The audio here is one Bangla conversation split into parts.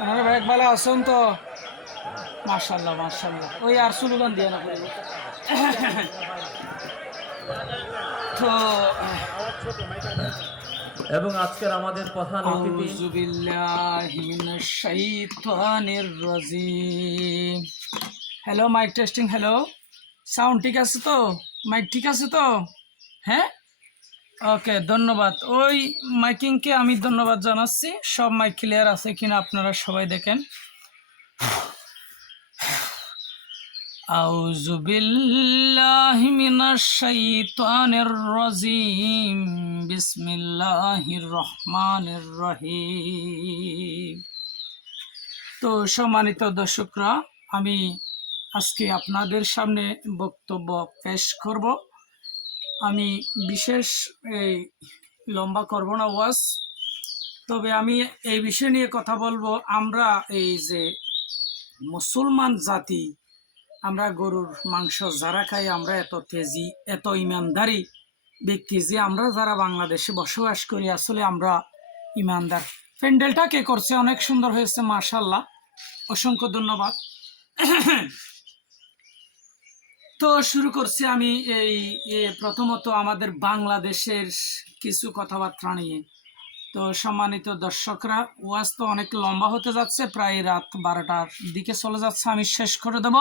ওনারা ব্যাগ ভালো আছেন তো? মাশাল্লাহ মাশাল্লাহ। ওই আর স্লোগান দিয়ে না পড়বে তো। এবং আজকের আমাদের প্রধান অতিথি আউযু বিল্লাহি মিনাশ শাইতানির রাজিম। Hello, mic testing. Hello, sound ঠিক আছে তো? মাইক ঠিক আছে তো? হ্যাঁ, ওকে, ধন্যবাদ। ওই মাইকিংকে আমি ধন্যবাদ জানাচ্ছি। সব মাইক ক্লিয়ার আছে কিনা আপনারা সবাই দেখেন। আউযু বিল্লাহি মিনাশ শাইতানির রাজিম। বিসমিল্লাহির রহমানির রহিম। তো সম্মানিত দর্শকরা, আমি আজকে আপনাদের সামনে বক্তব্য পেশ করব। আমি বিশেষ এই লম্বা করব না ওয়াজ, তবে আমি এই বিষয় নিয়ে কথা বলবো। আমরা এই যে মুসলমান জাতি, আমরা গরুর মাংস যারা খাই, আমরা এত তেজি, এত ইমানদারি ব্যক্তি যে আমরা যারা বাংলাদেশে বসবাস করি, আসলে আমরা ইমানদার। প্যান্ডেলটা কে করছে? অনেক সুন্দর হয়েছে, মাশাআল্লাহ, অসংখ্য ধন্যবাদ। তো শুরু করছি আমি এই প্রথমত আমাদের বাংলাদেশের কিছু কথাবার্তা নিয়ে। তো সম্মানিত দর্শকরা, ওয়াজ তো অনেক লম্বা হতে যাচ্ছে, প্রায় রাত 12টার দিকে চলে যাচ্ছে, আমি শেষ করে দেব।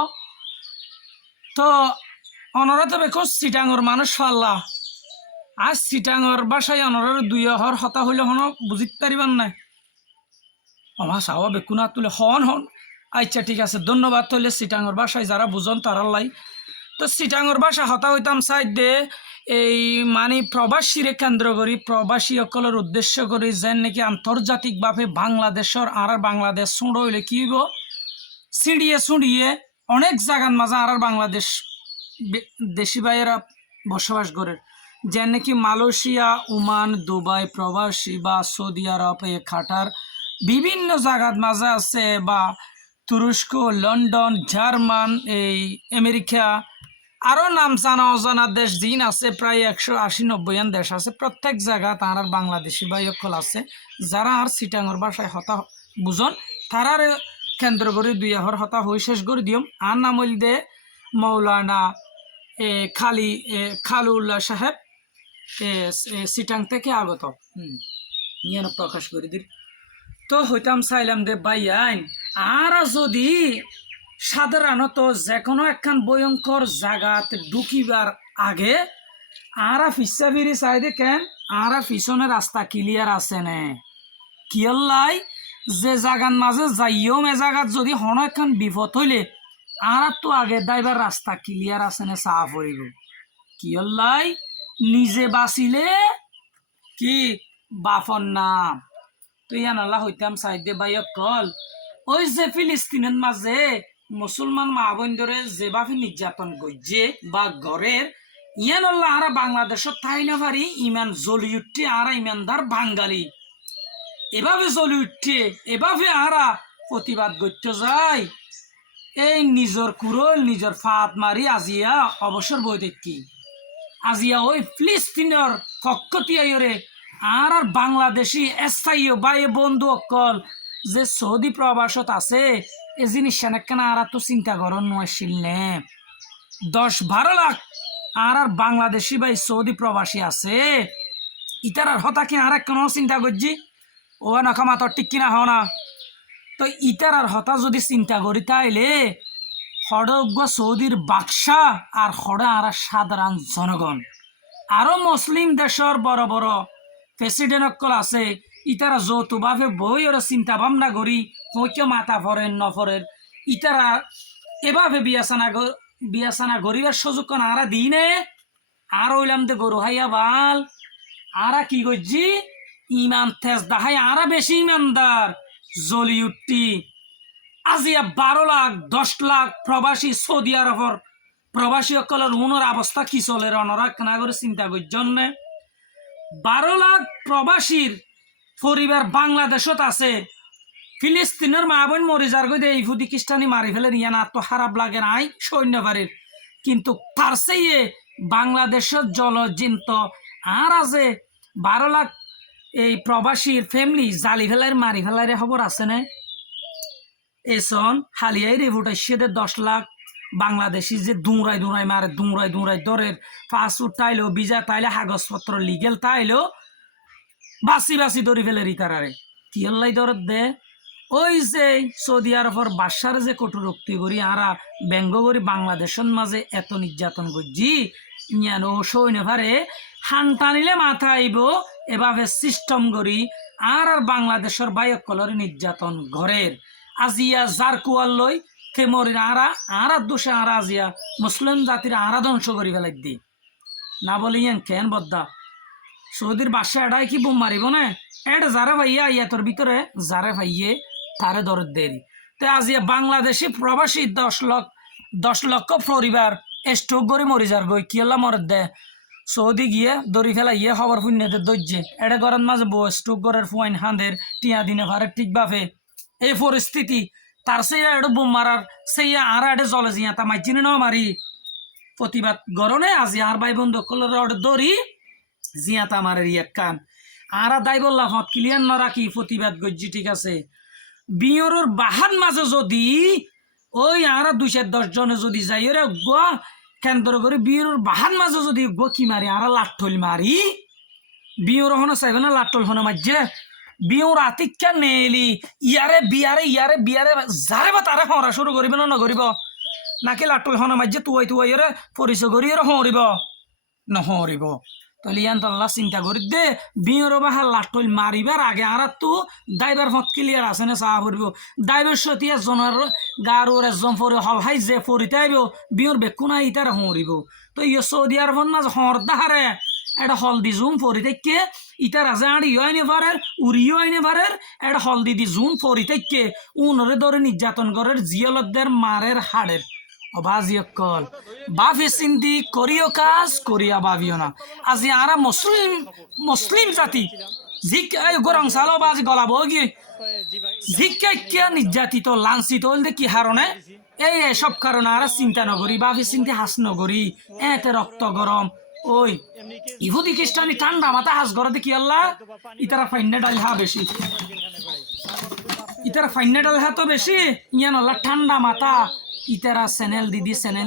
তো অনরা তবে খোঁজ চিটাঙর মানুষ ফাল্লা, আজ চিটাঙর বাসায় অনরের দুই হর হতা হইলে হন বুঝিতে পারিবার নাই। আমার সাওয়া বেকুনা তুলে হন হন। আচ্ছা ঠিক আছে, ধন্যবাদ। হইলে চিটাঙর বাসায় যারা বুঝন তারার লাই। তো চিটাঙর বাসা হতা হইতাম সাইডে এই মানে প্রবাসীরে কেন্দ্র করি, প্রবাসী সকলের উদ্দেশ্য করি, যেন নাকি আন্তর্জাতিকভাবে বাংলাদেশের আর বাংলাদেশ সুঁড় হইলে কি হইব, সুড়িয়ে অনেক জায়গার মাঝে আর বাংলাদেশ দেশি ভাইয়েরা বসবাস করে, যেন নাকি মালয়েশিয়া, ওমান, দুবাই প্রবাসী বা সৌদি আরব, কাটার বিভিন্ন জায়গার মাঝে আছে, বা তুরস্ক, লন্ডন, জার্মান, এই আমেরিকা, আরও নাম জানা অজানা দেশ দিন আছে, প্রায় 180-90 দেশ আছে। প্রত্যেক জায়গা তার বাংলাদেশি ভাই সকল আছে, যারা আর সিটাঙর বাসায় হতা বুঝন তারার কেন্দ্র করে দুই হর হতা হয়ে শেষ করে দিম। আর নাম হইল দে মৌলানা খালুল্লাহ সাহেব, সিটাং থেকে আগত, নিয়ে প্রকাশ করে দিল। তো হইতাম চাইলাম দে ভাই আইন আর যদি সাধারণত যে কোনো একখান ভয়ঙ্কর জায়গাতে ঢুকিবার আগে আরা ফিসা ফিরি চাই দেখেন, আরা পিছনে রাস্তা ক্লিয়ার আছে নে কিয়ল্লাই, যে জাগান মাঝে যাইও এ জায়গাত যদি হন একখান বিপদ হইলে আর তো আগে দাইবার রাস্তা ক্লিয়ার আছে নে চাহ পড়িব। কিয়ল্লাই নিজে বাঁচিলে কি বাফর নাম। তো ইয়ান আল্লাহ হইতাম সাইদে বাইক কল, ওই যে ফিলিস্তিনের মাঝে মুসলমান মা বোন ধরে যেভাবে নির্যাতন করছে বা ঘরের, ইয়ান আল্লাহ আরা বাংলাদেশত থাই না পারি ইমান জ্বলি উঠছে, আরা ইমানদার বাঙালি এভাবে জ্বলি উঠছে, এভাবে আরা প্রতিবাদ করতে যায়। এই নিজর কুরল নিজর ফাত মারি আজিয়া অবসর বই দেখি, আজিয়া ওই ফিলিস্তিনের কক্ষতিয়ারে আর বাংলাদেশি স্থায়ী বাই বন্ধু অকল যে সৌদি প্রবাসত আছে, এ জিনিস সেনেকেন আর তো চিন্তা করন নছিল নে। 10-12 লাখ আর বাংলাদেশি বাই সৌদি প্রবাসী আছে, ইতার হতাকে আর কোনো চিন্তা করছি ও নাকামা তোর ঠিক কিনা হও না। তো ইতার হতা যদি চিন্তা করি তাইলে হড়জ্ঞ সৌদির বাদশা আর হড়া আর সাধারণ জনগণ, আরো মুসলিম দেশের বড় বড় প্রেসিডেন্ট অকল আছে, ইতারা যৌথভাবে বই ওরা চিন্তা ভাবনা করি হইকে মাথা ফরেন নফরের, ইতারা এভাবে বিয়াসানা গরিবের সুযোগ আরা দিনে আর হইলাম দে গরু হাইয়া বাল, আরা কি করছি ইমান তেজ দাহাই আরা বেশি ইমানদার জ্বলি উঠতি। আজিয়া 12 লাখ 10 লাখ প্রবাসী সৌদি আরবর প্রবাসী সকলের উনার অবস্থা কি চলে অনরা কেনা করে চিন্তা করছেন। 12 লাখ প্রবাসীর পরিবার বাংলাদেশত আছে, ফিলিস্তিনের মা বোন মরি যার গই এই ইহুদি খ্রিস্টানি মারি ফেলে নিয়ে না তো খারাপ লাগে নাই সৈন্যবাড়ির, কিন্তু তার চেয়ে বাংলাদেশের জলজিন্ত আর আছে 12 লাখ এই প্রবাসীর ফ্যামিলি জালি ফেলার মারি ফেলার খবর আছে না। এসন হালিয়াই রিপোর্ট আসছে 10 লাখ বাংলাদেশি যে দুঁড়াই মারে দুঁড়াই দরের পাসপোর্ট তাইলো ভিসা তাইলে কাগজপত্র লিগেল তাইলো বাসি ধরি ফেলে রিতারারে কি আল্লাহ দরদ দে ওই যে সৌদি আরবের বাসার যে কটুরক্তি করি আরা ব্যঙ্গ করি বাংলাদেশের মাঝে এত নির্যাতন করছি ইয়ান ও সৈন্য ভারে হান টানিলে মাথা আইব এভাবে সিস্টেম করি আর বাংলাদেশের বায়কলর নির্যাতন ঘরের আজিয়া যার কুয়াল লই কেমরি আরা দোষে আরা আজিয়া মুসলিম জাতির আরা ধ্বংস করি ফেলাই দি না বলি ইয়ান কেন বদ্দা সৌদির বাসা এটাই কি বোম মারিব না এটা যারা ভাইয়া ইয়াতর ভিতরে যারা ভাইয়ে তারে দরদ দেরি তো আজিয়া বাংলাদেশি প্রবাসী 10 লক্ষ পরিবার স্ট্রোক করে মরি যার গই কি আল্লাহ মরদ দে সৌদি গিয়ে দড়ি ফেলা ইয়ে খবর ফুন্যদের দৈর্যে এটা গরম মাঝে বউ স্ট্রোক করার ফুয়াইন হাঁদের টিয়া দিনে ভারে ঠিক বাফে এই পরিস্থিতি তার সেই এটা বোম মারার সেই আর এটা জলে জিয়া তা মাইচিনে ন মারি প্রতিবাদ গরনে আজি আর ভাই বন্ধু কলর দড়ি জিয়াতা মারের এক কান আর দায় বললাম হত ক্লিয়ার না রাখি প্রতিবাদ গজ্জি ঠিক আছে বিয়রর বাহান মাঝে যদি ওই আর 210 জনে যদি যাই রে গো কেন্দ্র করে বিয়রর বাহান মাঝে যদি গো কি মারি আর লাঠল মারি বিয়র হন চাইবে না লাঠল হন মাঝে বিয়র আতিকা নেলি বিয়ারে যারে বা তারে হরা শুরু করিব না নকরিব নাকি লাঠল হন মাঝে তুয়াই রে পরিচয় করি হরিব নহরিব তাহলে ইয়ান আল্লাহ চিন্তা করি দে বিয়র বাহার লাঠল মারিবার আগে আর তো দাইবার হত ক্লিয়ার আছে না চাহ ফুরব দাইবার সতী এজনের গারুর এজন ফরে হলহাই যে ফরিতে আইব বিয়র বেকু নাই ইতার হরিব তো ইয়ে সৌদি আরবন মাঝ হর দাহারে এটা হলদি জুম ফরি থেকে ইতার আছে আর ইয়ে আইনে পারের উড়িও আইনে পারের এটা হলদি দি জুম ফরি থেকে উনরে ধরে নির্যাতন করের জিয়লদের মারের হাড়ের অবাজিয়কল বাফি চিন্তি করিও কাজ করিয়া বাবিও না আজি আরা মুসলিম জাতি জিক গরং সালো বাজ গলাব গিয়ে জিজ্ঞা নির্যাতিত লাঞ্ছিত হইলে কি হারণে এই সব কারণে আর চিন্তা নগরী বাফি চিন্তি হাস নগরী এতে রক্ত গরম ওই ইহুদি খ্রিস্টানি ঠান্ডা মাথা হাস ঘরে দেখি আল্লাহ ইতারা ফাইন্না ডাল হা বেশি ইতারা ফাইন্না ডাল হা তো বেশি ইয়ান আল্লাহ ঠান্ডা মাথা ইতারা চ্যানেল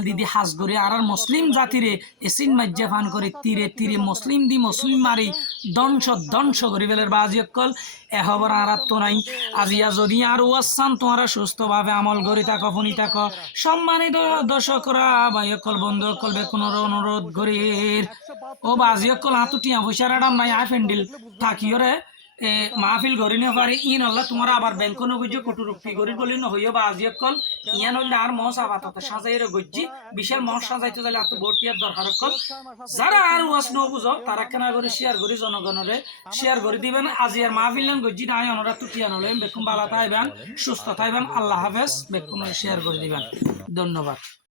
দিদি হাস গরি আর মুসলিম জাতিরে এসিন মাজ্জা ফান করে তীরে মুসলিম মারি দংশ করি ফেলের বাজি অকল এহবর আর তো নাই আজিয়া যদি আর ওয়াসান তোমারা সুস্থভাবে আমল করি থাকো ফোনি থাকো সম্মানিত দর্শকরা ভাই অকল বন্ধু অকল বেকুনোর অনুরোধ করি ও বাজি অকল হাতু টিয়া পয়সার আডাম নাই আই ফেন্ডিল থাকিও রে মাহফিল গড়ি নিয়ে পারি ইন আল্লাহ তোমার আবার ব্যাংক নগজ্য কটুরুক্তি গড়ি বলি নহইও বা আজি অকল ইয়ান হইলে আর মশ আবাত সাজাইরে গজ্জি বিশাল মশ সাজাইতে যাইলে এত ভোটিয়ার দরকার অকল যারা আর ওয়াজ ন বুঝো তারা কেনা করে শেয়ার করি জনগণরে শেয়ার করে দিবেন আজি আর মাহফিল নাম গজ্জি নাই অনরা তুটিয়া নলেন বেকুম বালা থাইবেন সুস্থ থাইবেন আল্লাহ হাফেজ বেকুম শেয়ার করে দিবেন ধন্যবাদ।